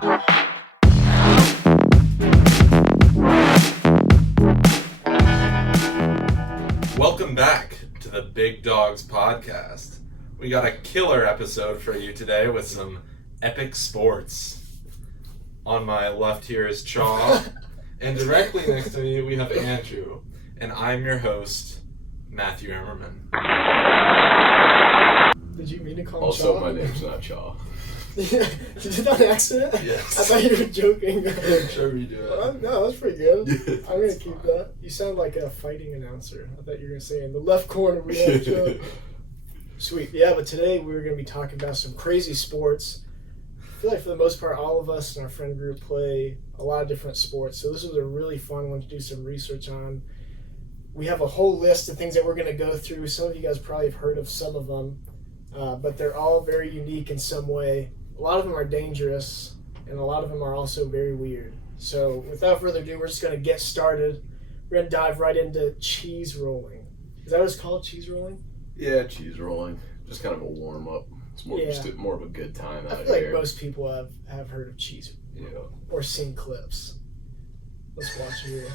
Welcome back to the Big Dawgs Podcast. We got a killer episode for you today with some epic sports. On my left here is Chaw, and directly next to me we have Andrew, and I'm your host, Matthew Emmerman. Did you mean to call him Also, Chaw? my name's not Chaw. You did that on accident? Yes. I thought you were joking. Sure we do it. No, that's pretty good. Yeah, I'm going that's to keep fine. that. You sound like a fighting announcer. I thought you were going to say, in the left corner we have Joe. Sweet. Yeah, but today we're going to be talking about some crazy sports. I feel like for the most part, all of us in our friend group play a lot of different sports. So this was a really fun one to do some research on. We have a whole list of things that we're going to go through. Some of you guys probably have heard of some of them, but they're all very unique in some way. A lot of them are dangerous, and a lot of them are also very weird. So without further ado, we're just going to get started. We're going to dive right into cheese rolling. Is that what it's called, cheese rolling? Yeah, cheese rolling. Just kind of a warm up. It's more just more of a good time out I feel like here. most people have heard of cheese rolling or seen clips. Let's watch here.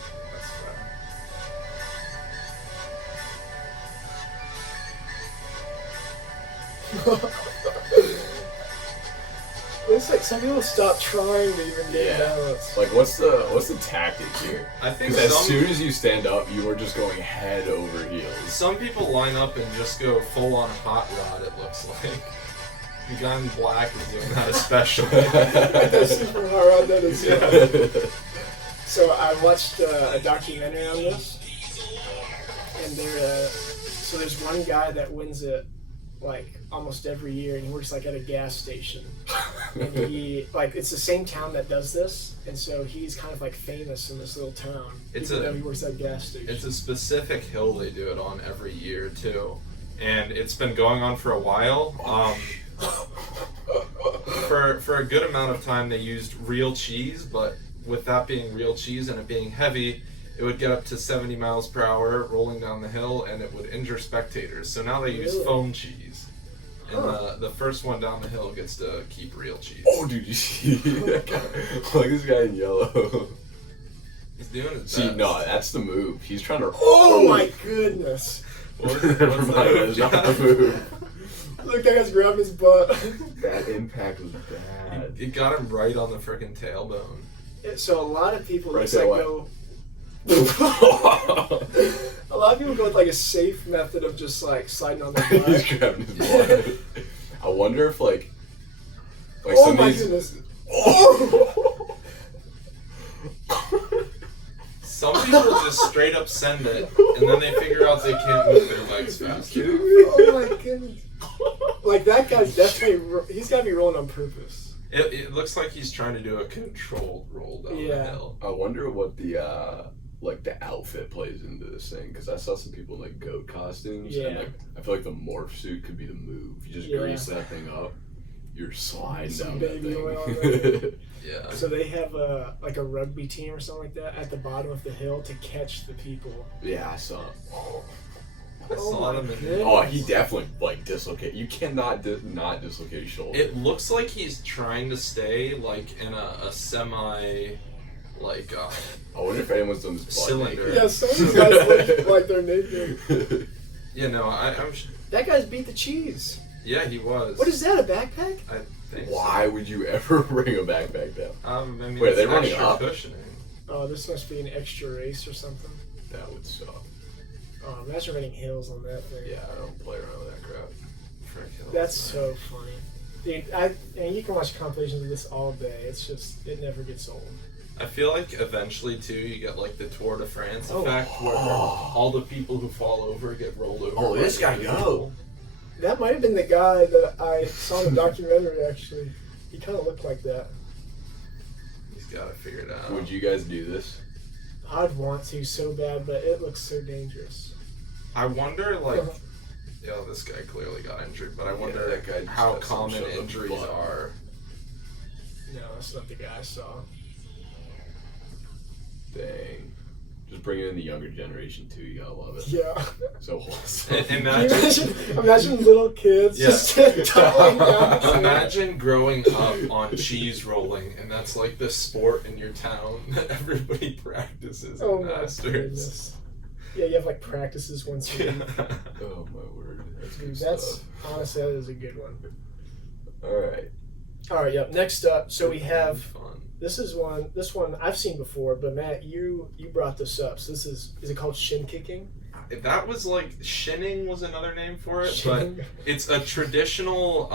Looks like some people stop trying to even get balance. Like, what's the tactic here? I think Because as soon as you stand up, you are just going head over heels. some people line up and just go full on hot rod, it looks like. The guy in black is doing that especially. That's super hard on that as well. Yeah. So I watched a documentary on this, and so there's one guy that wins it like almost every year, and he works like at a gas station, and he it's the same town that does this, and so he's kind of like famous in this little town. Even though he works at a gas station. It's a specific hill they do it on every year too, and it's been going on for a while. For a good amount of time they used real cheese, but with that being real cheese and it being heavy, it would get up to 70 miles per hour rolling down the hill, and it would injure spectators. So now they use foam cheese, and the first one down the hill gets to keep real cheese. Oh, dude, you see that guy? Like this guy in yellow. He's doing it. See, no, that's the move. He's trying to. Oh my goodness! Never mind, that's not the move. Look, that guy's grabbing his butt. That impact was bad. It got him right on the freaking tailbone. So a lot of people Right go. A lot of people go with like a safe method of just like sliding on their butt. He's grabbing his butt. I wonder if like oh some my of these. goodness! Some people just straight up send it, and then they figure out they can't move their legs fast enough. Oh my goodness! Like that guy's definitely he's got to be rolling on purpose. It looks like he's trying to do a controlled roll down the hill. I wonder what the outfit plays into this thing, because I saw some people in like goat costumes, and like I feel like the morph suit could be the move. You just grease that thing up, you're sliding Some down that baby oil on thing. Yeah. So they have a rugby team or something like that at the bottom of the hill to catch the people. Yeah, I saw. I saw them in the... Oh, he definitely dislocated. You cannot not dislocate your shoulder. It looks like he's trying to stay like in a semi I wonder if anyone's done this butt cylinder. naked. Yeah, some of these guys look like they're naked. Yeah, no, That guy's beat the cheese. Yeah, he was. What is that? A backpack? I think. Why would you ever bring a backpack down? I mean, Wait, it's they're running extra up? cushioning. Oh, this must be an extra race or something. That would suck. Oh, imagine running hills on that thing. Yeah, I don't play around with that crap. Frick, That's so funny. Dude, and you can watch compilations of this all day. It's just, it never gets old. I feel like eventually too you get like the Tour de France effect where all the people who fall over get rolled over. Oh, this guy go. That might have been the guy that I saw in the documentary, actually. He kind of looked like that. He's got to figure it out. Would you guys do this? I'd want to so bad, but it looks so dangerous. I wonder, like, this guy clearly got injured, but I wonder that guy just how got some common sort of injuries butt. are. No, that's not the guy I saw. Dang. Just bringing in the younger generation too. You gotta love it. Yeah. So wholesome. Imagine little kids just tumbling down. Imagine growing up on cheese rolling, and that's like the sport in your town that everybody practices Oh and my masters. goodness. Yeah, you have like practices once a week. Oh my word. That's good Dude, stuff. honestly, that is a good one. Alright. Alright, yep. Next up, so we have Fun. this one I've seen before, but Matt, you brought this up. So this is it called Shin Kicking? That was like shinning was another name for it, Shin. but it's a traditional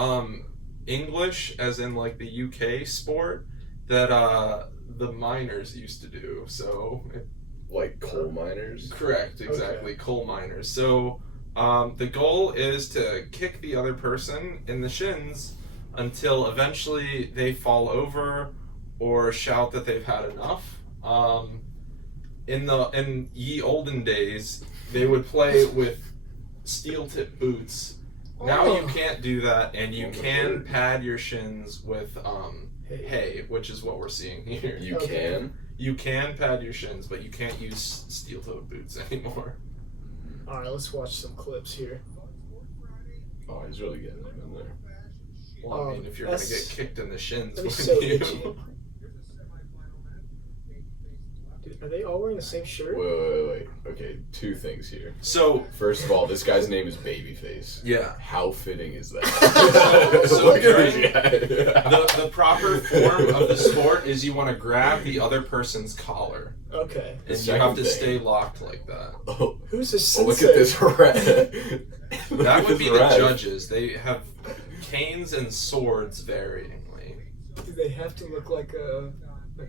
English, as in like the UK sport that the miners used to do. So Like coal miners? correct, exactly, coal miners. So the goal is to kick the other person in the shins until eventually they fall over or shout that they've had enough. In ye olden days, they would play with steel-tip boots. Now you can't do that, and you can pad your shins with hay, which is what we're seeing here. You can? You can pad your shins, but you can't use steel-toed boots anymore. Alright, let's watch some clips here. Oh, he's really getting them in there. Well, I mean, if you're going to get kicked in the shins, That is wouldn't so you? itchy. Dude, are they all wearing the same shirt? Wait. Okay, two things here. So, First of all, this guy's name is Babyface. yeah. How fitting is that? So Look at during this guy. The proper form of the sport is you want to grab the other person's collar. Okay. And you second have to thing- stay locked like that. Oh, Who's this sensei? look at this rat. That would be the judges. They have canes and swords varyingly. Do they have to look like a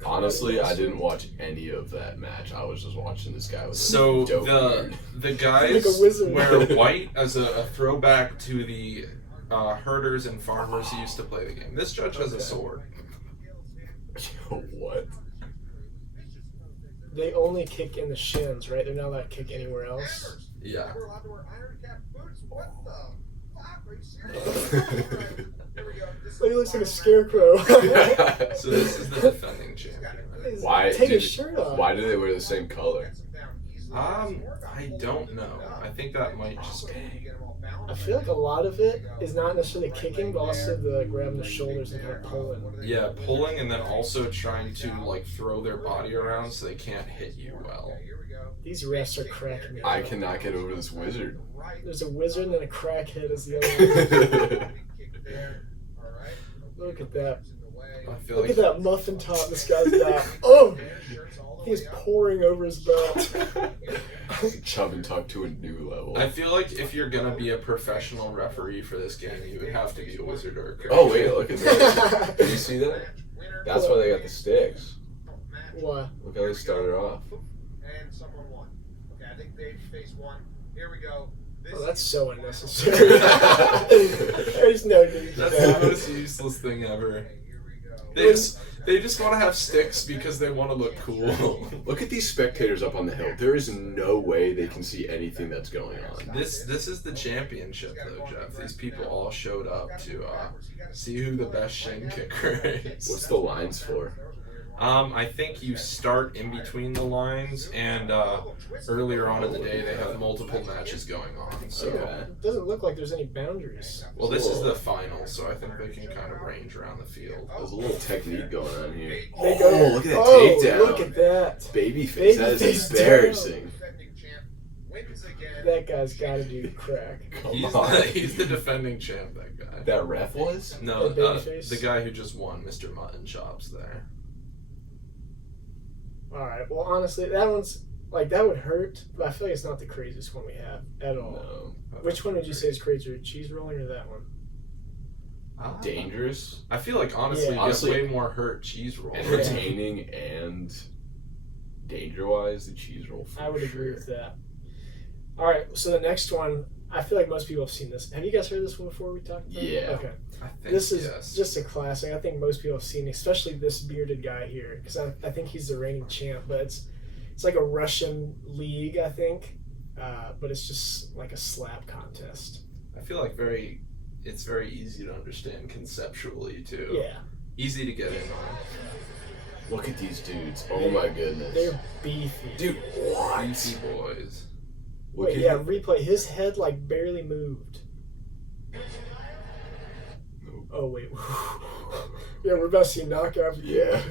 Honestly, I didn't watch any of that match. I was just watching this guy with So a dope beard. the guys Like a wizard. wear white as a throwback to the herders and farmers who used to play the game. This judge has a sword. What? They only kick in the shins, right? They're not allowed to kick anywhere else. Yeah. Like, he looks like a scarecrow. So this is the defending champion. He's Why? Take his Dude, shirt off. Why do they wear the same color? I don't know. I think that might just be. I feel like a lot of it is not necessarily kicking, but also the grabbing the shoulders and kind of pulling. Yeah, pulling and then also trying to like throw their body around so they can't hit you well. These refs are cracking me up. I cannot get over this wizard. There's a wizard and then a crackhead as the other one. Look at that. I feel Look like at that muffin top this guy's got. Oh! He's pouring over his belt. Chub and tuck to a new level. I feel like if you're gonna be a professional referee for this game, you would have to be a wizard or a crackhead. Oh wait, look at this. Did you see that? That's why they got the sticks. What? Look how they started off. And someone won. Okay, I think Babyface won. Here we go. Oh, that's so unnecessary. There's no need for That's the that. most useless thing ever. Here we go. They just want to have sticks because they want to look cool. Look at these spectators up on the hill. There is no way they can see anything that's going on. This is the championship though, Jeff. These people all showed up to see who the best shin kicker is. What's the lines for? I think you start in between the lines, and earlier on in the day they have multiple matches going on. So, Okay. It doesn't look like there's any boundaries. well, this is the final, so I think they can kind of range around the field. There's a little technique going on here. They go- Oh, look at that oh, takedown. Look at that. Babyface, that Babyface is embarrassing. That guy's got to do crack. Come He's on. he's the defending champ. That guy. That ref was? No, The babyface? the guy who just won, Mr. Mutton Chops. There. All right. Well, honestly, that one's like that would hurt, but I feel like it's not the craziest one we have at all. No. Which one would you say is crazier, cheese rolling or that one? Dangerous, I feel like honestly, Yeah. you get way more hurt cheese roll. entertaining, and danger-wise, the cheese roll for I would agree sure. with that. All right. So the next one, I feel like most people have seen this. Have you guys heard this one before we talked about it? Yeah. Okay. I think This is yes. just a classic. I think most people have seen, especially this bearded guy here, because I think he's the reigning champ. But it's like a Russian league, I think, but it's just like a slap contest. I feel like it's very easy to understand conceptually too. Yeah. Easy to get in on. Look at these dudes. Oh my goodness. They're beefy. Dude, what? Beefy boys. Wait, yeah, replay. His head like barely moved. Nope. Oh wait. Yeah, we're about to see a knockout. Yeah.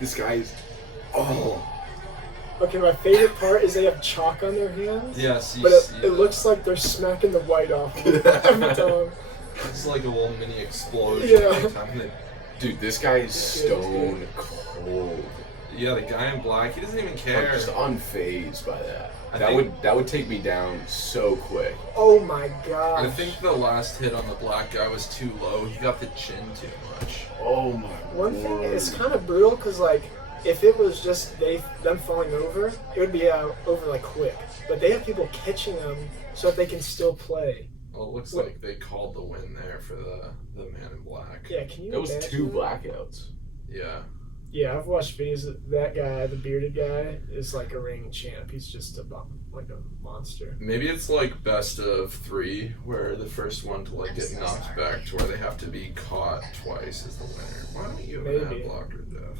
This guy's. Oh. Okay, my favorite part is they have chalk on their hands. Yes, But it looks like they're smacking the white off every time. It's like a little mini explosion Yeah. every time they... Dude, this guy is stone cold. Yeah, the guy in black, he doesn't even care. I'm just unfazed by that. I That think- would take me down so quick. Oh my gosh. I think the last hit on the black guy was too low. He got the chin too much. Oh my One thing Lord. is kind of brutal because like if it was just them falling over, it would be over like quick. But they have people catching them so that they can still play. Well, it looks like they called the win there for the man in black. Yeah, can you? That was imagine 2 that? blackouts. Yeah. Yeah, I've watched videos. That guy, the bearded guy, is like a reigning champ. He's just like a monster. Maybe it's like best of 3, where the first one to like get knocked back to where they have to be caught twice is the winner. Why don't you have an Maybe. ad blocker, Jeff?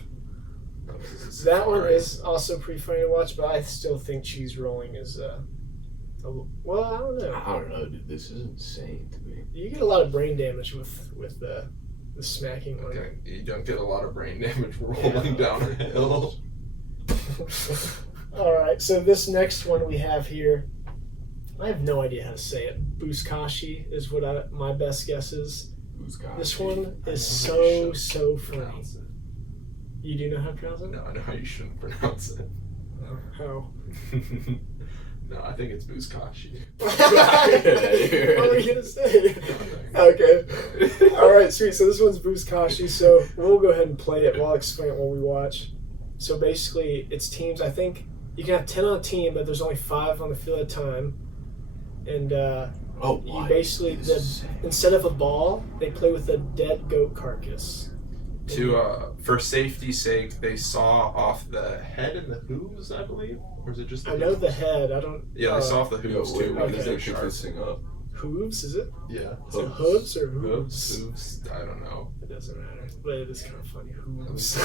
That one is also pretty funny to watch, but I still think cheese rolling is well, I don't know. I don't know, dude. This is insane to me. You get a lot of brain damage with the smacking one. Okay, you don't get a lot of brain damage rolling down a hill. All right, so this next one we have here, I have no idea how to say it. Buzkashi is what my best guess is. Buzkashi. This one I is know how you so should funny. pronounce it. You do know how to pronounce it? No, I know how you shouldn't pronounce it. How? No, I think it's Buzkashi. What were you gonna say? Okay. All right, sweet. So this one's Buzkashi. So we'll go ahead and play it. We'll explain it while we watch. So basically, it's teams. I think you can have 10 on a team, but there's only 5 on the field at a time. And Oh, you what? basically instead of a ball, they play with a dead goat carcass. For safety's sake, they saw off the head and the hooves, I believe, or is it just? I know the head. I don't. Yeah, they saw off the Yo, hooves too. when because did they they're pick sharp. this thing up? Hooves, is it? Yeah. So hooves or hooves? Hooves. I don't know. It doesn't matter, but it is kind of funny. Hooves.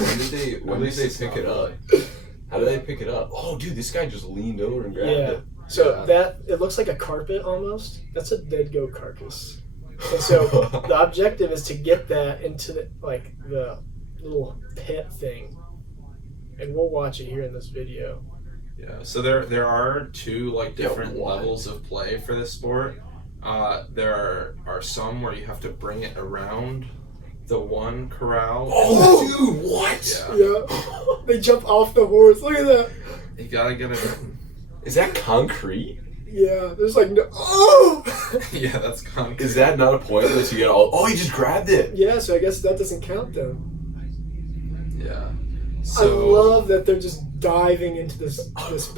When did they pick it up? How did they pick it up? Oh, dude, this guy just leaned over and grabbed Yeah. it. So it looks like a carpet almost. That's a dead goat carcass. And so the objective is to get that into the little pit thing. And we'll watch it here in this video. Yeah. So there are 2 like Yeah, different what? levels of play for this sport. There are some where you have to bring it around the one corral. Oh, dude, what? Yeah. Yeah. They jump off the horse. Look at that. You gotta get it in. Is that concrete? Yeah. There's like no. Oh! Yeah, that's concrete. Is that not a point unless you get all... Oh, he just grabbed it. Yeah, so I guess that doesn't count then. Yeah. I So, love that they're just diving into this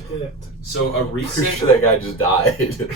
pit. so a I'm pretty recent sure that guy just died.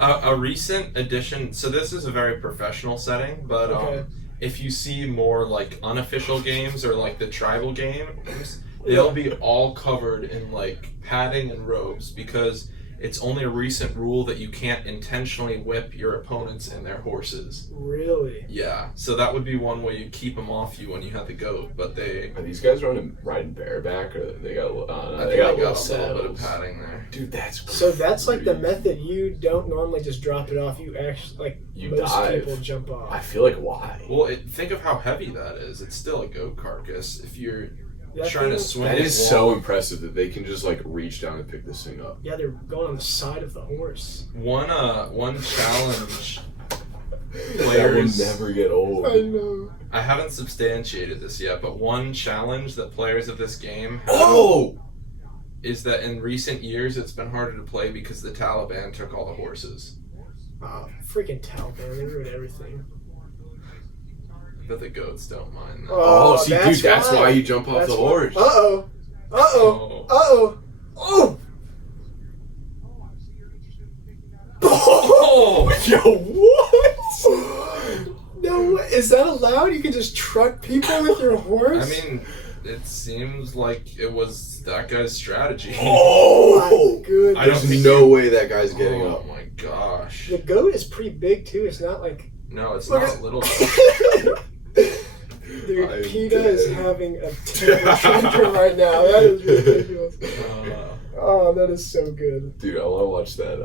a recent addition. So this is a very professional setting, but Okay. if you see more like unofficial games or like the tribal games, they'll be all covered in like padding and robes because it's only a recent rule that you can't intentionally whip your opponents and their horses. Really? Yeah, so that would be one way you keep them off you when you have the goat, but they. Are these guys riding bareback or they got? I They think got they got a little saddles. bit of padding there. Dude, that's So that's like the crazy. method. You don't normally just drop it off. You actually You most dive. people jump off. I feel like why? Well, think of how heavy that is. It's still a goat carcass. If you're That trying to thing- swing That it is so impressive that they can just like reach down and pick this thing up. Yeah, they're going on the side of the horse. One challenge. That will Players. never get old. I know. I haven't substantiated this yet, but one challenge that players of this game have Oh! is that in recent years it's been harder to play because the Taliban took all the horses. Freaking Taliban, they ruined everything. But the goats don't mind that. Oh, see, dude, that's why you jump off the horse. Uh-oh. Uh-oh. Oh. Uh-oh. Oh! Oh! Yo, what? No, is that allowed? You can just truck people with your horse? I mean, it seems like it was that guy's strategy. Oh Oh! my goodness. I don't There's think no way that guy's getting Oh up. my gosh. The goat is pretty big too. It's not like. No, it's Look not at- little. Dude, PETA is having a temper tantrum right now. That is ridiculous. Oh, that is so good. Dude, I want to watch that.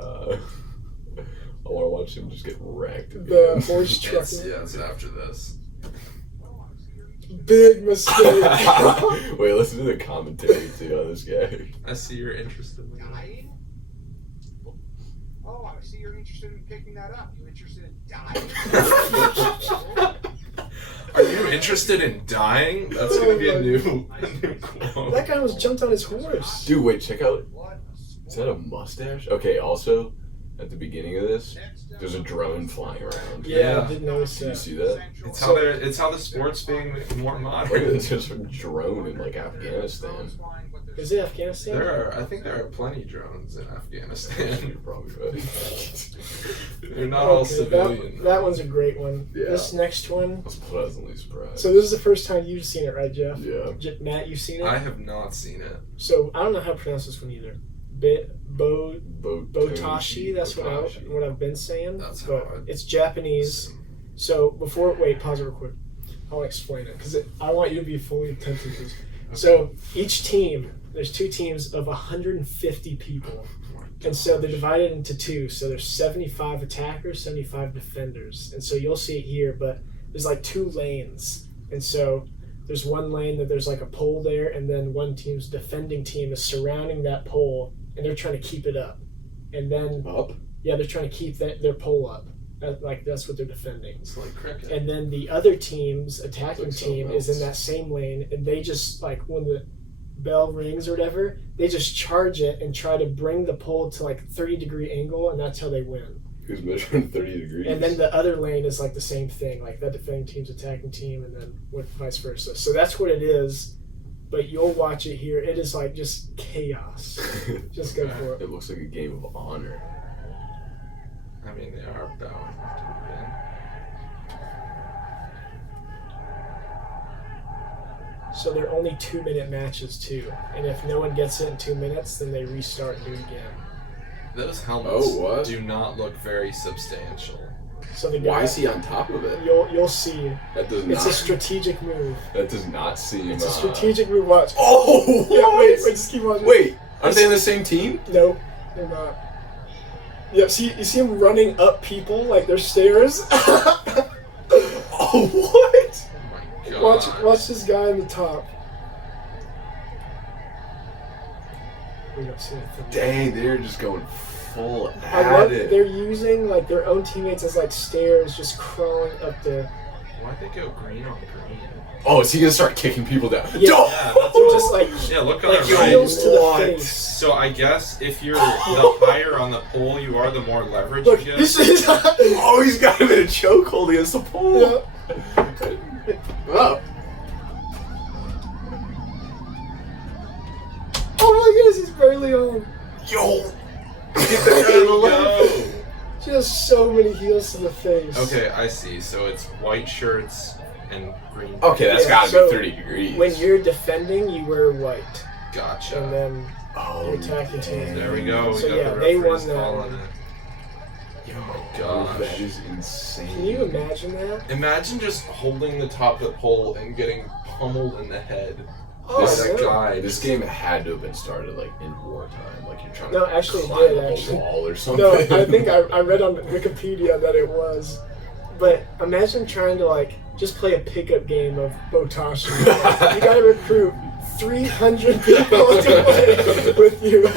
I want to watch him just get wrecked. The horse trucking. It's after this. Big mistake. Wait, listen to the commentary too on this guy. I see you're interested in that. Dying? Oh, I see you're interested in picking that up. You interested in dying? Are you interested in dying? That's gonna be a new quote. That guy was jumped on his horse. Dude, wait, check out. What? Is that a mustache? Okay, also, at the beginning of this, there's a drone flying around. Yeah, I didn't notice Did you that. see that? It's how the sport's being more Look at modern. this, there's a drone in like Afghanistan. Is it Afghanistan? I think there are plenty drones in Afghanistan. You're probably right. They're not all Okay, civilian. that one's a great one. Yeah. This next one. I was pleasantly surprised. So this is the first time you've seen it, right, Jeff? Yeah. Matt, you've seen it? I have not seen it. So I don't know how to pronounce this one either. Bo-taoshi, that's what I've been saying. That's but how it's Japanese. So pause it real quick. I'll explain it because I want you to be fully attentive to this. So each team, there's two teams of 150 people. And so they're divided into two. So there's 75 attackers, 75 defenders. And so you'll see it here, but there's like two lanes. And so there's one lane that there's like a pole there, and then one team's defending team is surrounding that pole, and they're trying to keep it up. And then, Up? yeah, they're trying to keep their pole up. That's what they're defending. It's like cricket. And then the other team's attacking Like team something is in else. that same lane, and they just, like, when the bell rings or whatever, they just charge it and try to bring the pole to like 30-degree angle, and that's how they win. Who's measuring 30 degrees? And then the other lane is like the same thing, like that defending team's attacking team, and then vice versa. So that's what it is. But you'll watch it here. It is like just chaos. Just go for it. It looks like a game of honor. I mean, they are bound to win. So they're only 2-minute matches too, and if no one gets it in 2 minutes, then they restart and do it again. Those helmets Oh, what? do not look very substantial. So the Why guy, is he on top of it? you'll see. That does It's not. a strategic move. That does not seem. It's a strategic move. Watch. Oh! Yeah, wait, just keep watching. Wait, aren't they on the same team? No, they're not. Yeah, see, you see him running up people like they're stairs. Oh, what? Oh my god. watch this guy in the top. We don't see anything. Dang, they're just going full I at love it. they're using like their own teammates as like stairs, just crawling up the. Why'd they go green on green? Oh, is he gonna start kicking people down? Yeah. No! Yeah, that's what- Just like Yeah, look on like the right. heels to the What? face. So I guess if you're the higher on the pole you are, the more leverage Look, you get. this is. Oh, he's got him in a chokehold against the pole. Yeah. Oh. Oh my goodness, he's barely on. Yo! There Get the guy on the you left. go. She has so many heels to the face. Okay, I see. So it's white shirts and green. Okay, that's Yeah, gotta so be 30 degrees. When you're defending, you wear white, Gotcha. and then Oh, you're attacking team. There we go. We So, got yeah, the they referees won that calling one. it. Yo, Oh my gosh. that is insane. Can you imagine that? Imagine just holding the top of the pole and getting pummeled in the head by Oh, that yeah. guy. This game had to have been started like in wartime, like you're trying No, to actually it climb did, up actually. a wall or something. No, I think I read on Wikipedia that it was. But imagine trying to like just play a pickup game of Bo-taoshi. You gotta recruit 300 people to play with you.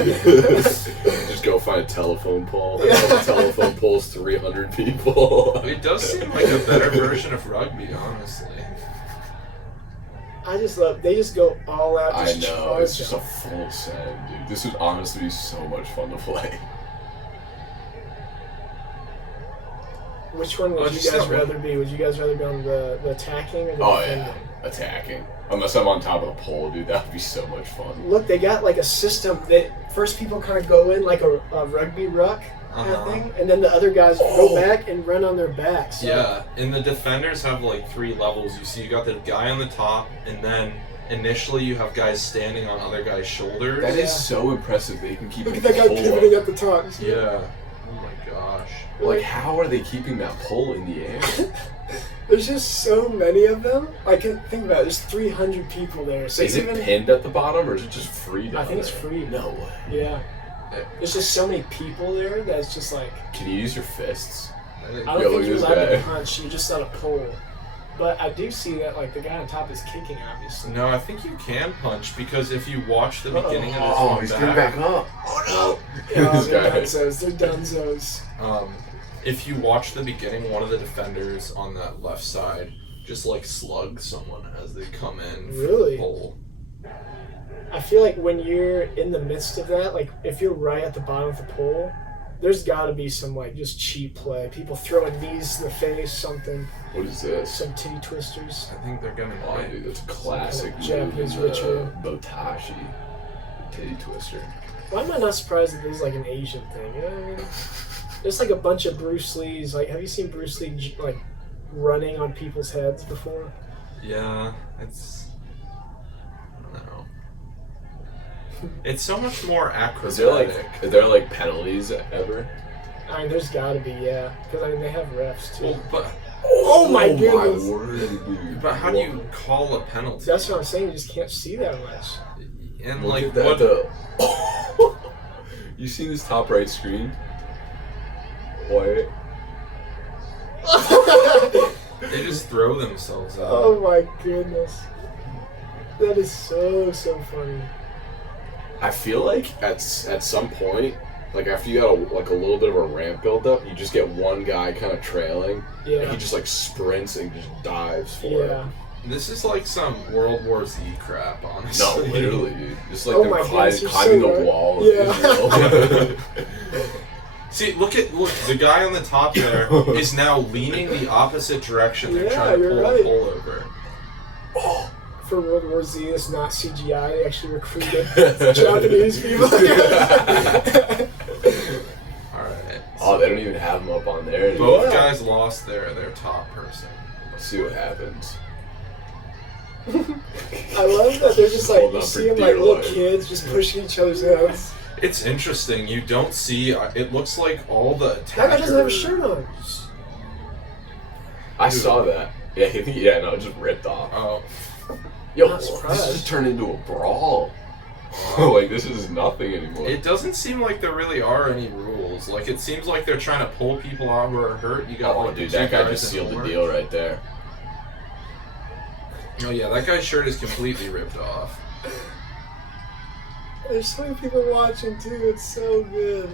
Just go find a telephone pole. Yeah. The telephone pole's 300 people. It does seem like a better version of rugby, honestly. I just love. They just go all out. I Just know, charge it's just a them. full set, dude. This would honestly be so much fun to play. Which one would Oh, you just guys that one. rather be? Would you guys rather be on the attacking or the Oh defending? yeah, attacking. Unless I'm on top of the pole, dude, that would be so much fun. Look, they got like a system that first people kind of go in like a rugby ruck kind Uh-huh. of thing, and then the other guys go back and run on their backs. So Yeah, and the defenders have like 3 levels. You see, you got the guy on the top, and then initially you have guys standing on other guys' shoulders. That Yeah. is so impressive. They can keep Look a at that guy pole pivoting up. at the top. You see that? Yeah. Oh my gosh. Like, how are they keeping that pole in the air? There's just so many of them. I can think about it. There's 300 people there. So is it pinned at the bottom, or is it just free down I think there? it's free. No way. Yeah. There's just so many people there that it's just like... Can you use your fists? I don't Yo, think look you're at allowed this to guy. punch. You're just on a pole. But I do see that like the guy on top is kicking, obviously. No, I think you can punch because if you watch the beginning of this Oh, one he's back, getting back up. Oh, no. Yeah, This they're guy. dunzos. They're dunzos. if you watch the beginning, one of the defenders on that left side just like slug someone as they come in for Really? the pole. I feel like when you're in the midst of that, like if you're right at the bottom of the pole, there's got to be some like just cheap play. People throwing knees in the face, something. What is this? Some titty twisters. I think they're gonna Oh, win. dude, that's a classic move Japanese in, ritual. Bo-taoshi. Titty twister. Why am I not surprised that this is like an Asian thing? You know what I mean? There's like a bunch of Bruce Lee's. Like, have you seen Bruce Lee like running on people's heads before? Yeah, it's. I don't know. It's so much more acrobatic. Is there like penalties ever? I mean, there's got to be, yeah. Because I mean, they have refs too. Well, but Oh my goodness. word, dude. but how do you call a penalty? That's what I'm saying. You just can't see that much. And Look like at that, what? though. You see this top right screen? Wait. They just throw themselves out. Oh my goodness. That is so funny. I feel like at some point, like after you got a little bit of a ramp build up, you just get one guy kind of trailing, and Yeah. he just like sprints and just dives for it. Yeah. This is like some World War Z crap, honestly. No, literally, dude. Just like Oh them my goodness, you're climbing so the right. wall. Yeah. See, look, the guy on the top there is now leaning the opposite direction. They're Yeah, trying to you're pull right. a pole over. For World War Z, it's not CGI. They actually recruited Japanese people. Alright. Oh, they don't even have them up on there anymore. Both Yeah. guys lost their top person. Let's see what happens. I love that they're just like, Hold you on see for them like dear little life. kids just pushing each other's heads. It's interesting. You don't see. It looks like all the That attackers. guy doesn't have a shirt on. I saw that. Yeah, no, it just ripped off. Oh, Yo, Not this surprised. just turned into a brawl. Like, this is nothing anymore. it doesn't seem like there really are any rules. Like it seems like they're trying to pull people out who are hurt. You got Oh, like dude, the that two guy guys just in sealed the orange. deal right there. Oh yeah, that guy's shirt is completely ripped off. There's so many people watching too. It's so good.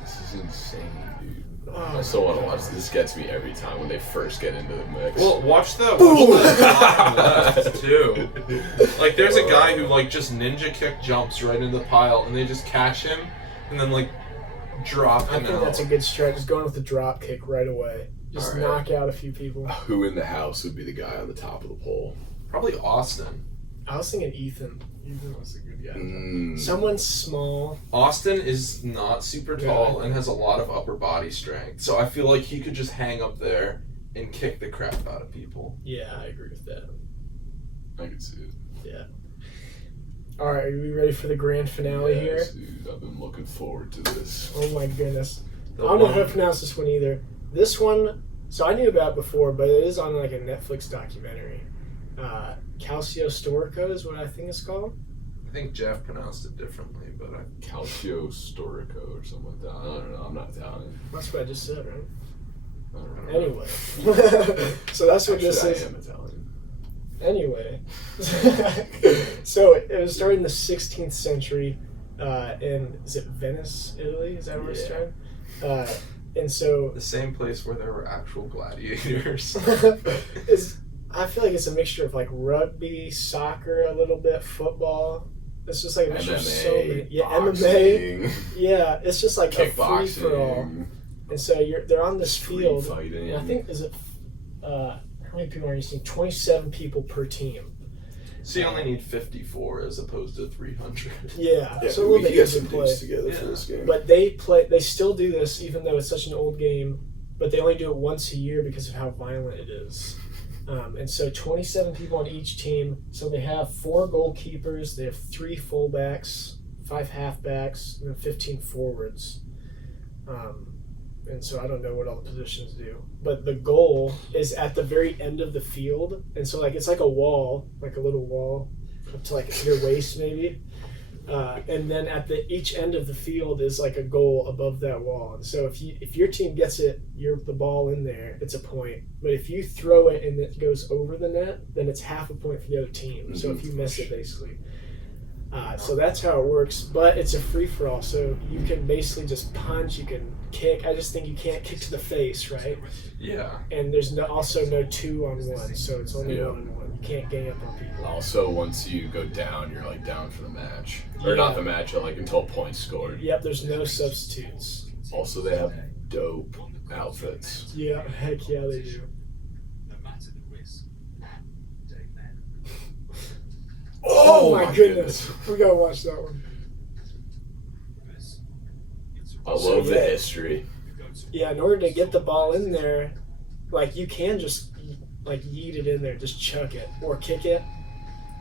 This is insane, dude. Oh, I still want to watch. This gets me every time when they first get into the mix. Well, watch the bottom left too. Like there's a guy who like just ninja kick jumps right into the pile, and they just catch him, and then like drop I him think out. that's a good strat. Just going with the drop kick right away. Just All right. knock out a few people. Who in the house would be the guy on the top of the pole? Probably Austin. I was thinking Ethan. Ethan was a good guy. Mm. Someone small. Austin is not super Yeah. tall and has a lot of upper body strength, so I feel like he could just hang up there and kick the crap out of people. Yeah, I agree with that. I can see it. All right, are we ready for the grand finale here? Yes, dude, I've been looking forward to this. Oh my goodness. The I don't know one- how to pronounce this one either. This one, so I knew about it before, but it is on like a Netflix documentary. Calcio Storico is what I think it's called. I think Jeff pronounced it differently, but Calcio Storico or something like that. I don't know. I'm not Italian. That's what I just said, right? I don't know. Anyway. So that's what this Actually, is. I am Italian. Anyway. So it was started in the 16th century in, is it Venice, Italy? Is that where it's Yeah. started? And so the same place where there were actual gladiators. I feel like it's a mixture of like rugby, soccer, a little bit, football. It's just like a mixture of so many. Yeah, MMA. boxing, Yeah, it's just like a free for all. kickboxing, And so they're on this street field. fighting. And I think how many people are you seeing? 27 people per team. So you only need 54 as opposed to 300. Yeah, Yeah, so a little we bit could get easier some to play. dudes together for Yeah. this game. But they still do this even though it's such an old game, but they only do it once a year because of how violent it is. And so 27 people on each team. So they have 4 goalkeepers, they have 3 fullbacks, 5 halfbacks, and then 15 forwards. And and so I don't know what all the positions do. But the goal is at the very end of the field, and so like it's like a wall, like a little wall up to like your waist maybe. And then at each end of the field is like a goal above that wall. And so if your team gets the ball in there, it's a point. But if you throw it and it goes over the net, then it's half a point for the other team. So if you miss it, basically. So that's how it works. But it's a free-for-all, so you can basically just punch, you can kick. I just think you can't kick to the face, right? Yeah. And there's also no 2-on-1, so it's only 1-on-1. You can't gang up on people. Also, once you go down, you're like down for the match. Or not the match, like until points scored. Yep, there's no substitutes. Also, they have dope outfits. Yeah, heck yeah, they do. Oh my goodness. We gotta watch that one. I love the history. Yeah, in order to get the ball in there, like you can just like yeet it in there, just chuck it or kick it.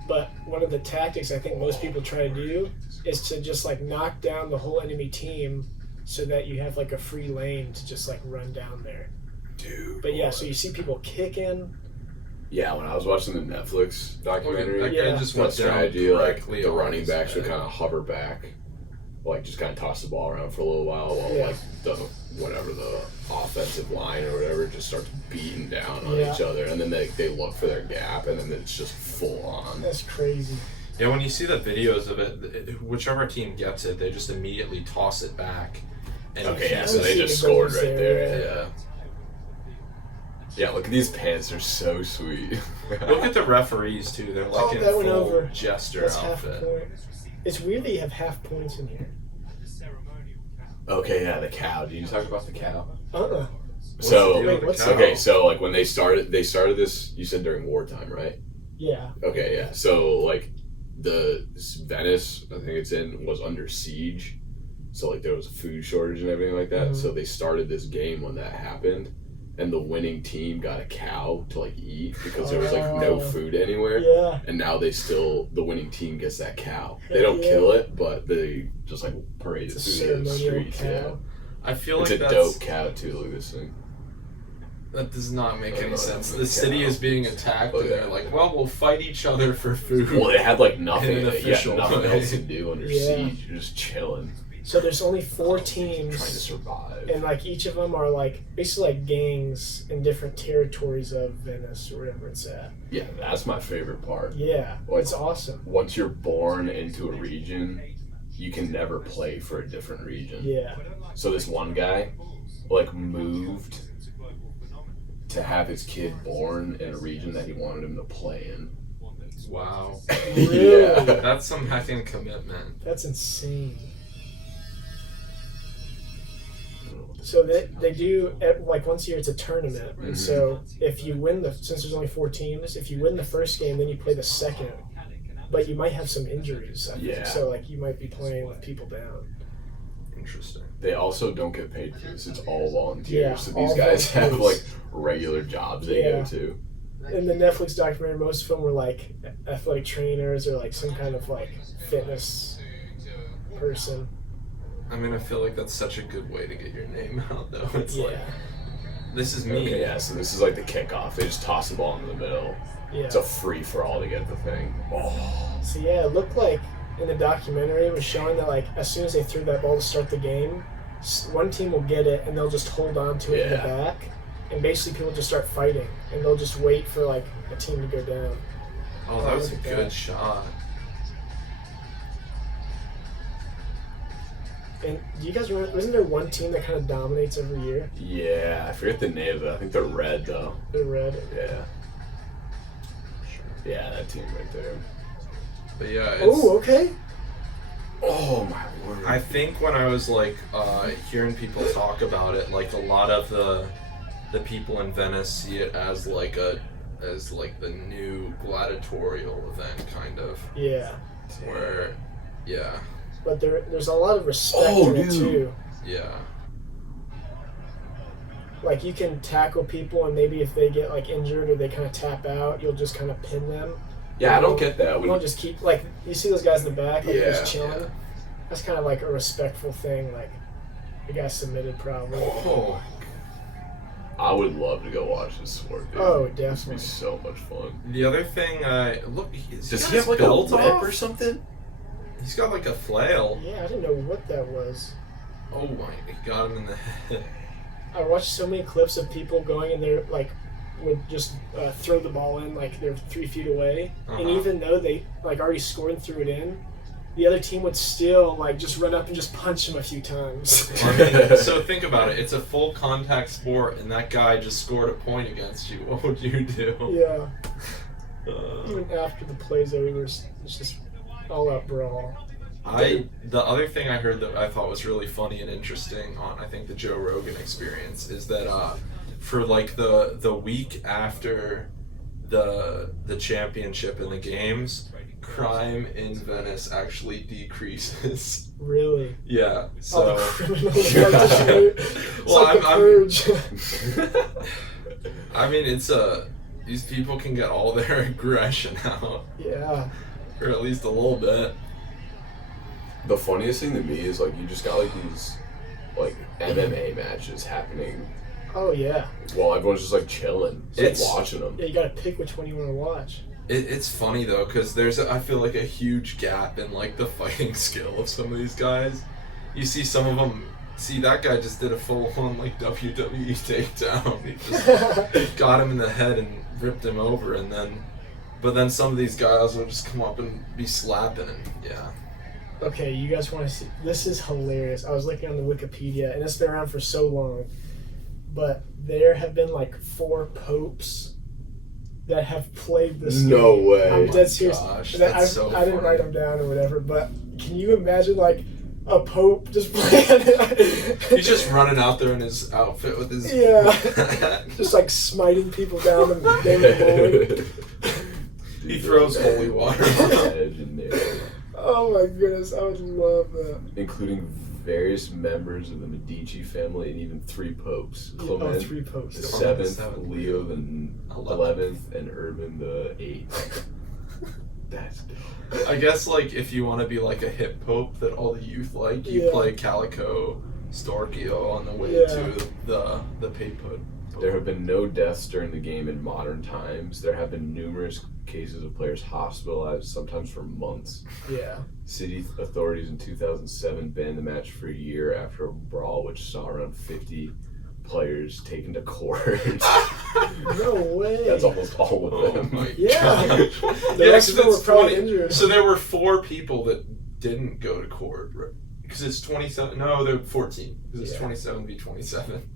But one of the tactics I think most people try to do is to just like knock down the whole enemy team so that you have like a free lane to just like run down there. Dude. But yeah, so you see people kicking. Yeah, when I was watching the Netflix documentary, That guy just went down strategy, like directly the on running his backs would head. kind of hover back, like just kind of toss the ball around for a little while like the offensive line or whatever just starts beating down on each other, and then they look for their gap, and then it's just full on. That's crazy. Yeah, when you see the videos of it, whichever team gets it, they just immediately toss it back. And Okay, yeah, I so haven't they seen just the scored goals right there, there. Yeah, look at these pants, they're so sweet. Look at the referees too. They're like in that went full over. jester That's half a outfit. point. It's weird that you have half points in here. Okay, yeah, the cow. Did you talk about the cow? Uh-uh. So, Wait, what's the cow? okay, so like when they started this, you said during wartime, right? Yeah. Okay, yeah. So like the Venice, I think it's in, was under siege. So like there was a food shortage and everything like that. Mhm. So they started this game when that happened, and the winning team got a cow to like eat because there was like no Oh. food anywhere. Yeah. And now the winning team gets that cow. They Heck don't yeah. kill it, but they just like parade it It's a through the ceremonial streets. cow. Yeah. I feel It's like a that's dope cow too. Look at this thing. that does not make Oh, any no, sense. no, The no, city cow. is being attacked, Oh, and yeah. they're like, "Well, we'll fight each other for food." Well, it had like nothing. In an official nothing way. else to do under Yeah. siege. You're just chilling, So there's only 4 trying to teams, survive. and like each of them are like basically like gangs in different territories of Venice or wherever it's at. Yeah, that's my favorite part. Yeah, Like- it's awesome. Once you're born into a region, you can never play for a different region. Yeah. So this one guy, like, moved to have his kid born in a region that he wanted him to play in. Wow, Really? Yeah. that's some heckin' commitment. That's insane. So they do like once a year it's a tournament, and so if you win since there's only 4 teams, if you win the first game, then you play the second. But you might have some injuries. I think. Yeah. So like you might be playing with people down. Interesting. They also don't get paid for this. It's all volunteers. Yeah, So these all guys have, volunteers. like, regular jobs they Yeah. go to. In the Netflix documentary, most of them were like athletic trainers or like some kind of like fitness person. I mean, I feel like that's such a good way to get your name out, though. It's like, Yeah. this is me. Okay, yeah, so this is like the kickoff. They just toss the ball into the middle. Yeah. It's a free-for-all to get the thing. Oh. So yeah, it looked like in the documentary it was showing that like as soon as they threw that ball to start the game, one team will get it and they'll just hold on to it in the Yeah. back, and basically people just start fighting and they'll just wait for like a team to go down. Oh, that was a Look at good that. shot. And do you guys remember? Wasn't there one team that kind of dominates every year? Yeah, I forget the name of it. I think they're red, though. The Red. Yeah. Yeah, that team right there. But yeah, it's, Oh, okay. Oh, my word. I think when I was like hearing people talk about it, like a lot of the people in Venice see it as like the new gladiatorial event, kind of, Yeah, where, yeah, but there's a lot of respect Oh, in it dude. too. yeah. Like you can tackle people, and maybe if they get like injured or they kind of tap out, you'll just kind of pin them. Yeah, I don't get that. You don't just keep like you see those guys in the back, like they're just Yeah, chilling. yeah. That's kind of like a respectful thing. Like It got submitted probably. Oh. I would love to go watch this sport, dude. Oh, This would definitely. be so much fun. The other thing, look, Does he have like a belt whip off? or something? He's got like a flail. Yeah, I didn't know what that was. Oh my, he got him in the head. I watched so many clips of people going and they're like, would just throw the ball in like they're 3 feet away, and Uh-huh. even though they like already scored and threw it in, the other team would still like just run up and just punch him a few times. I mean, so think about it. It's a full contact sport, and that guy just scored a point against you. What would you do? Yeah, even after the play's over, it's just all out brawl. The other thing I heard that I thought was really funny and interesting on, I think, the Joe Rogan Experience is that for like the week after the championship and the games, crime in Venice actually decreases. Really? Yeah. All So. the criminals are just it's Well, like the purge. I mean, it's these people can get all their aggression out, Yeah. or at least a little bit. The funniest thing to me is like you just got like these like MMA matches happening Oh yeah. while everyone's just like chilling, just It's- watching them. Yeah, you gotta pick which one you want to watch. It's funny though, because I feel like a huge gap in like the fighting skill of some of these guys. You see some of them. See, that guy just did a full-on like WWE takedown. He just got him in the head and ripped him over, but then some of these guys will just come up and be slapping him. Yeah. Okay, you guys want to see? This is hilarious. I was looking on the Wikipedia, and it's been around for so long, but there have been like 4 popes that have played this No game. way. I'm Oh dead my serious. gosh, And I that's so didn't funny. write them down or whatever, but can you imagine like a pope just playing? He's just running out there in his outfit with his. Yeah. Just like smiting people down and bowling. He throws holy water. Legendary. Oh my goodness, I would love that. Including various members of the Medici family and even 3 popes. Oh, Clement 3 the popes. 7th, Leo the 11th, and Urban the 8th. That's dope. I guess like if you want to be like a hip pope that all the youth like, you Yeah. play Calcio Storico on the way Yeah. to the papal. There have been no deaths during the game in modern times. There have been numerous cases of players hospitalized, sometimes for months. Yeah. City authorities in 2007 banned the match for a year after a brawl which saw around 50 players taken to court. No way. That's almost all of Oh them. my Yeah. gosh. The Yeah, rest 'cause of them were it's probably 20 injured. So there were 4 people that didn't go to court, right? Because it's 27. No, they're 14. Because it's Yeah. 27 v 27.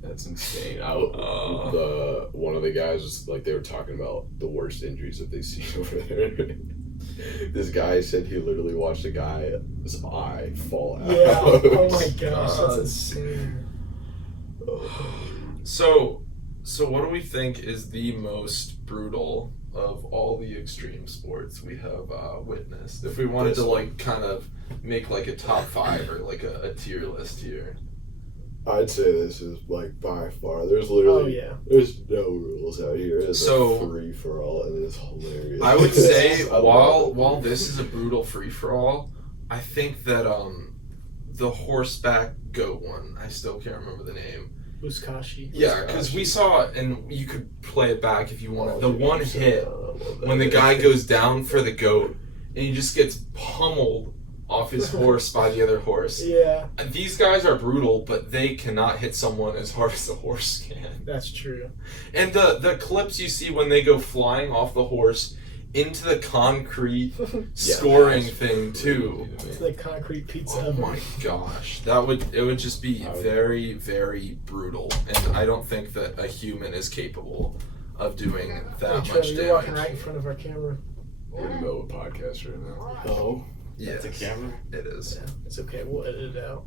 That's insane. One of the guys was like, they were talking about the worst injuries that they've seen over there. This guy said he literally watched a guy's eye fall out. Yeah. Oh my gosh, God. that's insane. So what do we think is the most brutal of all the extreme sports we have witnessed? If we wanted to like kind of make like a top 5 or like a tier list here. I'd say this is like by far. There's Oh literally yeah. there's no rules out here. It's So- a free for all, and it's hilarious. I would say I love it. while this is a brutal free for all, I think that the horseback goat one, I still can't remember the name. Buzkashi. Yeah, because we saw it, and you could play it back if you wanted. The dude, one so- hit I love that. when the guy goes down for the goat, and he just gets pummeled off his horse by the other horse. Yeah, And these guys are brutal, but they cannot hit someone as hard as a horse can. that's true. And the clips you see when they go flying off the horse into the concrete scoring that's thing too. It's like concrete pizza. Oh my gosh, it would just be very, very brutal, and I don't think that a human is capable of doing Hey, that Trevor, much you're walking right damage. in front of our camera. We're in the middle of a podcast right now. Oh, Yes, that's a camera. it is. Yeah, it's okay. We'll edit it out.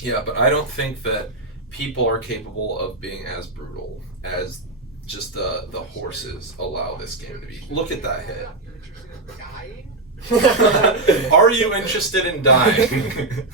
Yeah, but I don't think that people are capable of being as brutal as just the horses allow this game to be. Look at that hit. Are you interested in dying?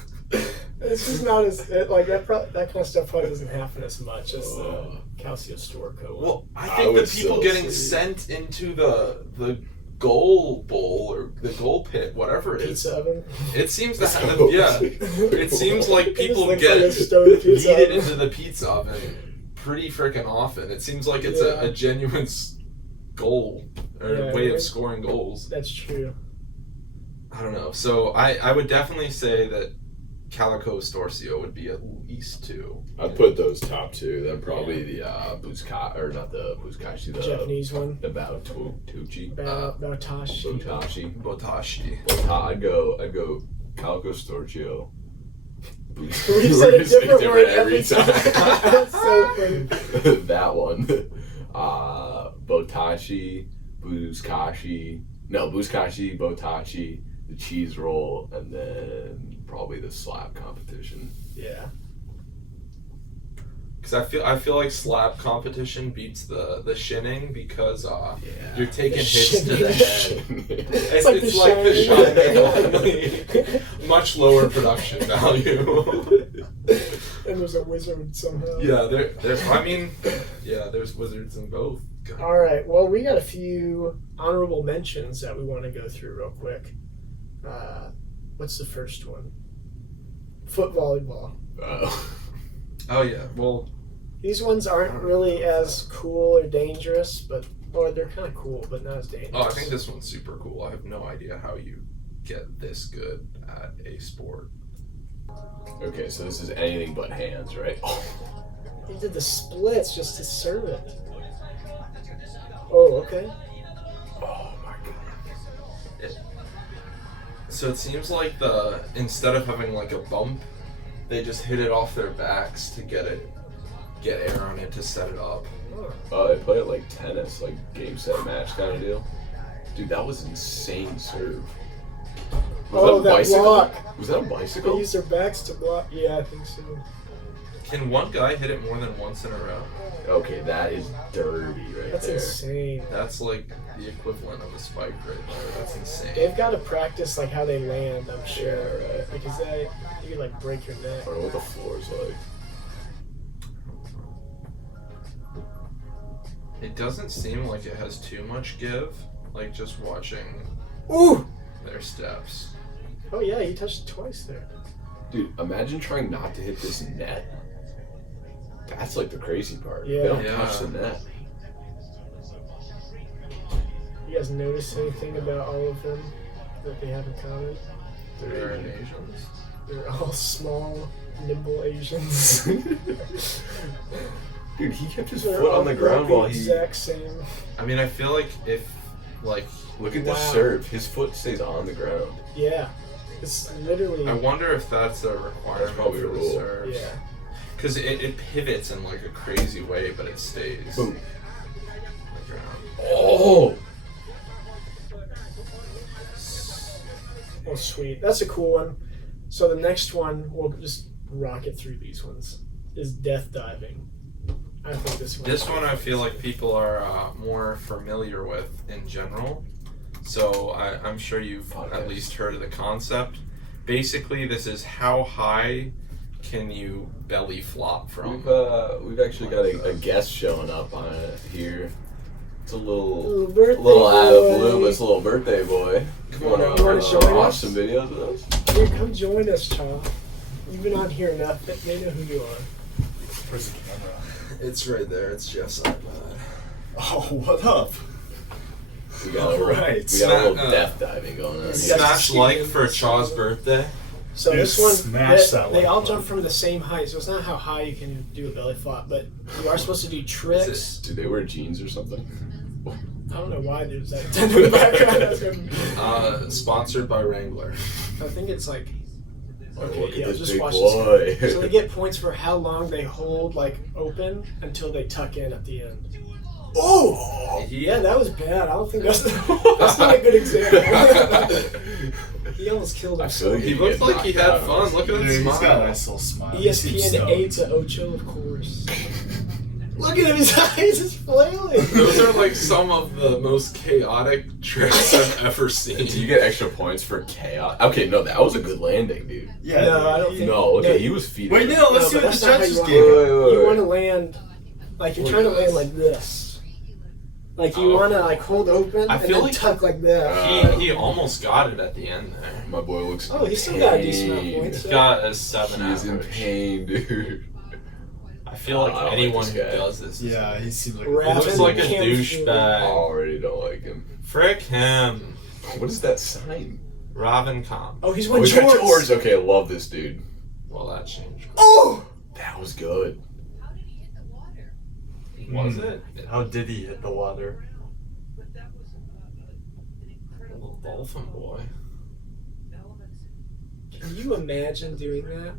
It's just not as like that. That kind of stuff probably doesn't happen as much as the Calcio Storico one. Well, I I think would the people still getting say- sent into the goal bowl or the goal pit, whatever it is. Pizza oven. It seems to have, yeah. It seems like people looks get like a stone pizza yeeted oven. into the pizza oven pretty freaking often. It seems like it's Yeah. a genuine goal or Yeah, way right. of scoring goals. That's true. I don't know. So I would definitely say that Calcio Storico would be at least 2. I'd put those top 2. Then probably the Buzkashi, or not the Buzkashi, the Japanese one. The Bo-taoshi. Bo-taoshi. Bo-taoshi. Bo-taoshi. I'd go Calcio Storico. We said a different word every time. time. That's so funny. That one. Bo-taoshi, Buzkashi. No, Buzkashi, Bo-taoshi, the cheese roll, and then probably the slap competition. Yeah. Because I feel like slap competition beats the shinning because you're taking The hits to the head. It's It's like like the the Shining. Shining. Much lower production value. And there's a wizard somehow. Yeah, there's wizards in both. All right. Well, we got a few honorable mentions that we want to go through real quick. What's the first one? Foot volleyball. Oh yeah, well, These ones aren't really as cool or dangerous, or they're kind of cool, but not as dangerous. I think this one's super cool. I have no idea how you get this good at a sport. Okay, so this is anything but hands, right? He did the splits just to serve it. Oh, okay. Oh my god. So it seems like instead of having like a bump, they just hit it off their backs to get air on it to set it up. They play it like tennis, like game set match kind of deal. Dude, that was insane serve. Was That block. Was that a They bicycle? use their backs to block. Yeah, I think so. Can one guy hit it more than once in a row? Okay, that is dirty right That's there. insane. That's like the equivalent of a spike right there. That's insane. They've got to practice like how they land, I'm sure. Yeah, right. Because you could like break your neck. I don't know what the floor is like. It doesn't seem like it has too much give, like just watching Ooh! their steps. Oh yeah, he touched it twice there. Dude, imagine trying not to hit this net. That's like the crazy part. Yeah. They don't Yeah. touch the net. You guys notice anything about all of them that they have in common? They're Asians. They're all small, nimble Asians. Dude, he kept his They're foot all on the ground the while he... exact same. I mean, I feel like if, like, Look at the Wow. serve. His foot stays on the ground. Yeah, it's literally. I wonder if that's a requirement That's probably for a the rule. serves. Yeah. Because it pivots in like a crazy way, but it stays Boom. on the ground. Oh! Oh, sweet. That's a cool one. So the next one, we'll just rocket through these ones, is death diving. I think this one. This one I feel like people are more familiar with in general. So I'm sure you've at least heard of the concept. Basically, this is how high can you belly flop from? We've actually got a guest showing up on it here. It's a Little birthday out of boy. blue, but it's a little birthday boy. Come You on, wanna join watch us? some videos with us? Here, come join us, child. You've been on here enough. They know who you are. Where's the camera? It's right there. It's Jeff's iPad. Oh, what up? We got a Alright. little Sma- death diving going on. Yeah. Smash like for Chaw's birthday. So Dude, this one, smash that they like all button. jump from the same height, so it's not how high you can do a belly flop, but you are supposed to do tricks. Do they wear jeans or something? I don't know why there's that tent in the background. That's gonna- Sponsored by Wrangler. I think it's like. Look Okay, at yeah, this just big watch boy. this. So they get points for how long they hold like open until they tuck in at the end. Oh! Yeah, that was bad. I don't think that's not a good example. He almost killed I feel himself. like He He looked get like he had knocked fun. out. Look at him Dude, he's got a smile. nice little smile. He seems ESPN stoned. 8 to Ocho, of course. Look at him, his eyes is flailing. Those are like some of the most chaotic tricks I've ever seen. Do you get extra points for chaos? Okay, no, that was a good landing, dude. Yeah. No, dude. I don't think- No, okay, No. he was feeding. Wait, no, let's No, see but what the that's not how judges you gave want him. You want to land, like you're Look trying to at land this. like this. Like you want to like hold open I and feel then like tuck like that. He almost got it at the end there. My boy looks. Oh, he's still got a decent amount of points. He's got a 7 He's in average. pain, dude. I feel like I don't like anyone this who guy. does this. is- Yeah, he seems like He looks like a I douchebag. already don't like him. Frick him. What is that sign? Robin Comp. Oh, he's Oh, won he's got George. George. Okay, I love this dude. Well, that changed. Oh, That was good. Was it? How did he hit the water? Little dolphin boy. can you imagine doing that?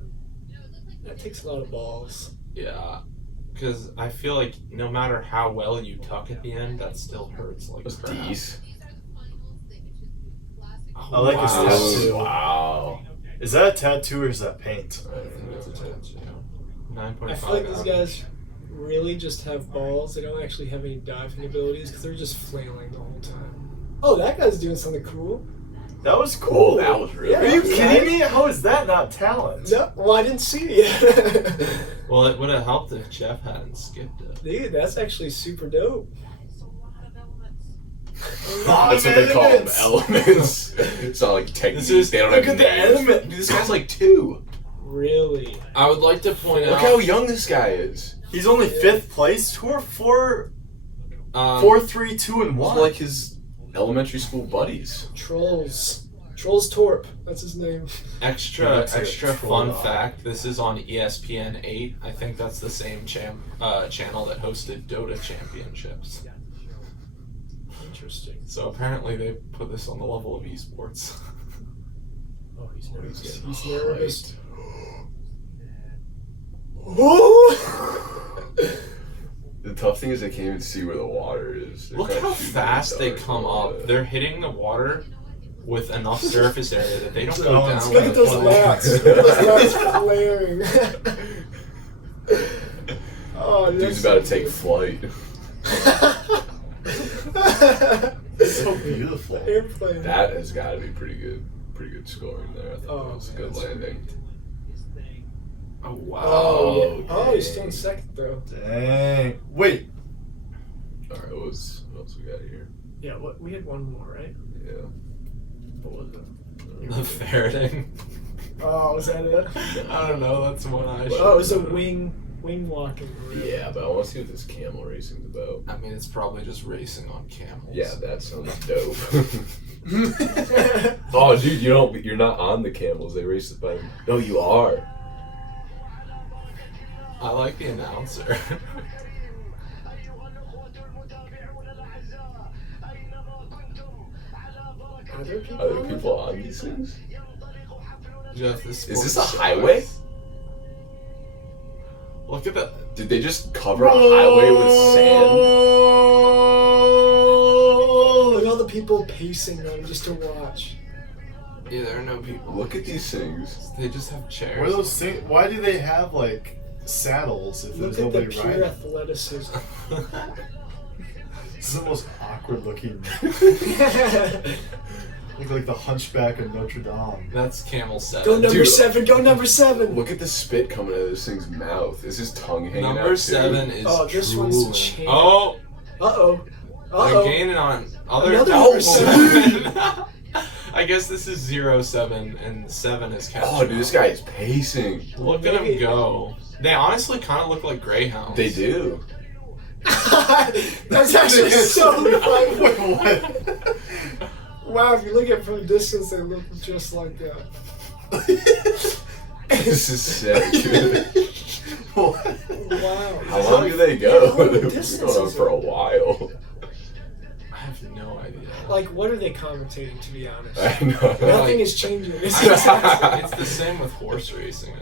That takes a lot of balls. Yeah. Because I feel like no matter how well you tuck at the end, that still hurts like Those crap. D's. Oh, I like his wow. tattoo. Wow. Is that a tattoo or is that paint? I think it's a tattoo. 9.5. I feel like these average. guys really just have balls. They don't actually have any diving abilities because they're just flailing the whole time. Oh, that guy's doing something cool. That was cool. Oh, that was really Yeah. Are you good. kidding me? How is that not talent? No, well, I didn't see it. Well, it would have helped if Jeff hadn't skipped it. Dude, that's actually super dope. That's what they call them, elements. It's not like techniques. This is- They don't Look have at the names. element. Dude, this guy's like 2. Really? I would like to point Look out. how young this guy is. He's only Yeah. 5th place. Who are 4, 3, 2, and 1? Like his elementary school buddies. Trolls. Trolls Torp. That's his name. Extra Looks like a extra troll fun dog. fact. This is on ESPN 8. I think that's the same channel that hosted Dota championships. Interesting. So apparently they put this on the level of esports. Oh, he's nervous. getting He's nervous. hyped. Oh! The tough thing is they can't even see where the water is. They're Look kinda how shooting fast in they the dark. come up. They're hitting the water with enough surface area that they don't So go no down. one's Look at those lats. Look at those lats flaring. Oh, Dude's about to take flight. so beautiful. Airplane. That has got to be pretty good scoring there. I think Oh, that was a man, good that's landing. Oh wow. Oh, yeah. Oh, Oh, he's still dang. in second, though. Dang. Wait. All right, what else we got here? Yeah, what? We had one more, right? Yeah. What was it? The ferreting. Oh, was that it? I don't know. That's one I should. Oh, it was a wing walking. Yeah, but I want to see what this camel racing's about. I mean, it's probably just racing on camels. Yeah, that sounds dope. Oh, dude, you're not on the camels. They race it by. No, you are. I like the announcer. Are there people? Are there on it? people on these things? Jeff, this Is this sports a show highway? is- Look at that. Did they just cover a highway with sand? Look at all the people pacing them just to watch. Yeah, there are no people. Look at these things. They just have chairs. Where those things, why do they have like saddles if Look there's at the nobody pure riding? athleticism. This is the most awkward looking. Look like the Hunchback of Notre Dame. That's camel 7. Go number Dude. 7. Go number 7. Look at the spit coming out of this thing's mouth. Is his tongue hanging out Number too? 7 is Oh, this drooling. one's champ. Oh, Uh-oh. they're Uh-oh. gaining on other Another number number 7. I guess this is 0-7 and 7 is catching. Oh, dude, this guy is pacing. Look at him Maybe. go. They honestly kind of look like greyhounds. They do. That's actually so funny. Wait, what? Wow, if you look at it from a distance, they look just like that. This is sick, dude. What? Wow. How long do they go? How long They've been distance going on is for it? a while. I have no idea. Like, what are they commentating, to be honest? I know. Nothing is changing. It's It's the same with horse racing.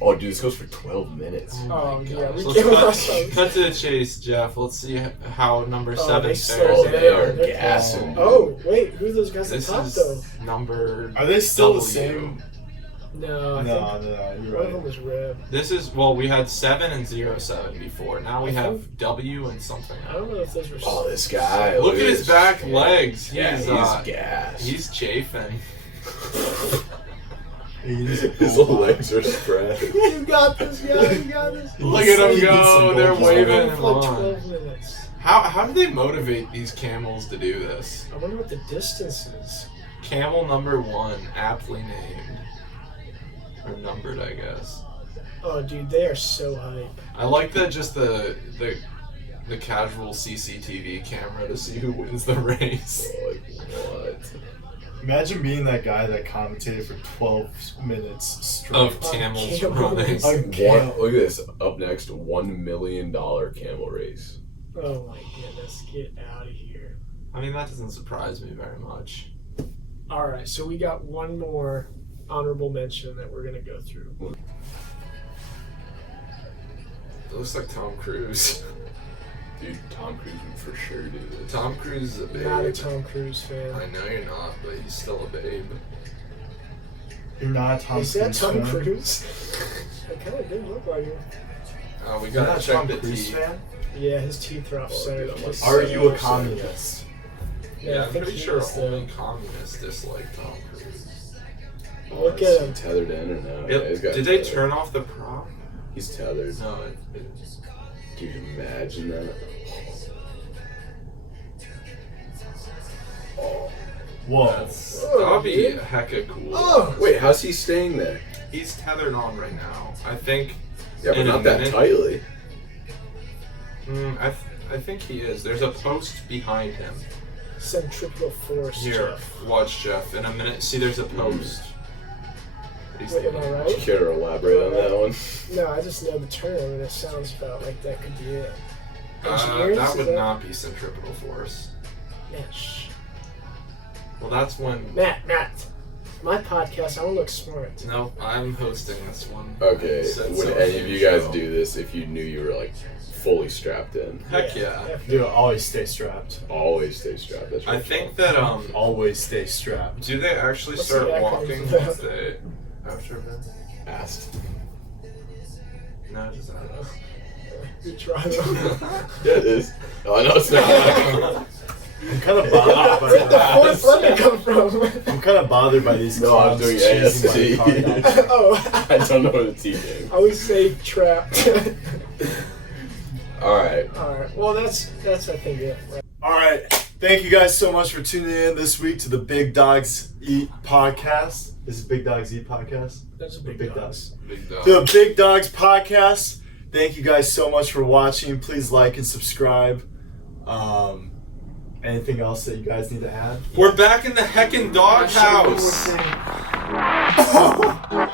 Oh, dude, this goes for 12 minutes. Oh, yeah, we So can't let's rush those. cut to the chase, Jeff. Let's see how number Oh, 7 they fares. slow Oh, down. they are They're- gassing. dude. Oh, wait, who are those guys This at top, is though? number. Are they still the W. same? No, I No, think you're one of right. them was red. This is we had 7 and 0-7 before. Now we have W and something I don't else. know if those were... Oh, this guy. Look at his this. back legs. Yeah, He's he's gassed. he's chafing. His little legs are spread. You got this, guys. You got this. Look at them go. They're He's been waving going him for like on. 12 minutes. How do they motivate these camels to do this? I wonder what the distance is. Camel number 1, aptly named. Or numbered, I guess. Oh, dude, they are so hype. I like the casual CCTV camera to see who wins the race. Like, what? Imagine being that guy that commentated for 12 minutes straight. Of camels camel running. race. A camel. Look at this. Up next, $1 million camel race. Oh my goodness, get out of here. I mean, that doesn't surprise me very much. Alright, so we got one more honorable mention that we're going to go through. It looks like Tom Cruise. Dude, Tom Cruise would for sure do this. Tom Cruise is a babe. Not a Tom Cruise fan. I know you're not, but he's still a babe. You're not a Tom Is Cruise that Tom fan? Cruise? It kind of did look like him. We You're not gotta a check Tom the Cruise teeth. fan? Yeah, his teeth are off center. dude, I'm like, Are you a Yeah, communist? Yeah, I I'm think pretty he sure is, only communists dislike Tom Cruise. Look Is at he him. tethered in or no? Yeah, he's got Did they tethered. turn off the prop? He's tethered. No, it Dude, imagine that. Oh. Whoa. that would be dude. hecka cool. Oh! Wait, how's he staying there? He's tethered on right now. I think. Yeah, but In a not that minute. tightly. I think he is. There's a post behind him. Centripetal force. Here, Jeff. watch Jeff. In a minute, see, there's a post. that he's Wait, am I standing on. right? You care to elaborate on that one? No, I just know the term, and it sounds about like that could be it. Engineers? That Is would not be centripetal force. Matt, shh. Well, that's when. Matt. My podcast, I want to look smart. No, I'm hosting this one. Okay, Said would so any in of the you guys show. do this if you knew you were like fully strapped in? Heck yeah. definitely. Dude, always stay strapped. Always stay strapped. That's I right. think that Always stay strapped. do they actually What's start the acronym walking for that? once they after event? Asked. No, just not. We try though. Yeah, it is. Oh, no, it's not. I'm kind of bothered by Where did the fourth that. letter come from? I'm kind of bothered by these No, I'm clowns doing cheesing my AST. card out. Oh. I don't know what it's eating. I always say trapped. Alright. Alright, well that's I think it. Right. All right. Thank you guys so much for tuning in this week to the Big Dawgs Eat podcast. This is Big Dawgs Eat podcast. That's a Big big Dawgs. Big dog. The Big Dawgs podcast. Thank you guys so much for watching. Please like and subscribe. Anything else that you guys need to add? We're back in the heckin' doghouse. House.